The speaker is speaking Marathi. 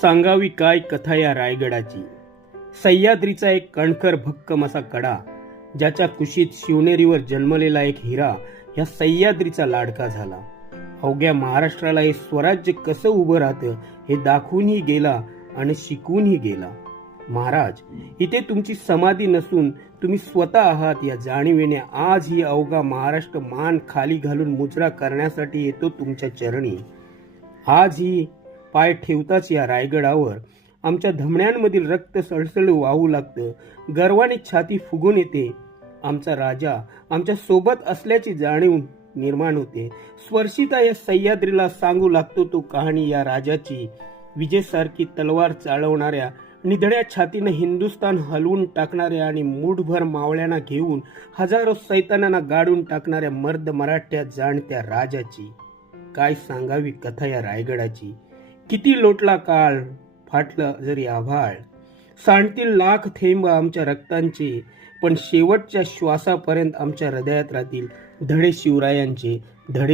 सांगावी काय कथा या रायगडाची. सह्याद्रीचा एक कणखर भक्कम असा कडा, ज्याच्या कुशीत शिवनेरीवर जन्मलेला एक हिरा ह्या सह्याद्रीचा लाडका झाला. अवघ्या महाराष्ट्राला हे स्वराज्य कसं उभं राहतं हे दाखवूनही गेला आणि शिकवूनही गेला. महाराज, इथे तुमची समाधी नसून तुम्ही स्वतः आहात या जाणीवेने आज ही अवघा महाराष्ट्र मान खाली घालून मुजरा करण्यासाठी येतो तुमच्या चरणी. आज ही पाय ठेवताच या रायगडावर आमच्या धमण्यांमधील रक्त सळसळ वाहू लागतं. गर्वाने छाती फुगून येते. आमचा राजा आमच्या सोबत असल्याची जाणीव निर्माण होते. स्पर्शिता या सह्याद्रीला सांगू लागतो तो कहाणी या राजाची. विजेसारखी तलवार चालवणाऱ्या, निधड्या छातीनं हिंदुस्थान हलवून टाकणाऱ्या आणि मूठभर मावळ्यांना घेऊन हजारो सैतानांना गाडून टाकणाऱ्या मर्द मराठ्या जाणत्या राजाची. काय सांगावी कथा या रायगडाची. किती लोटला काळ, फाटलं जरी आभाळ, सांडतील लाख थेंब आमच्या रक्तांचे, पण शेवटच्या श्वासापर्यंत आमच्या हृदयात राहतील धडे शिवरायांचे, धडे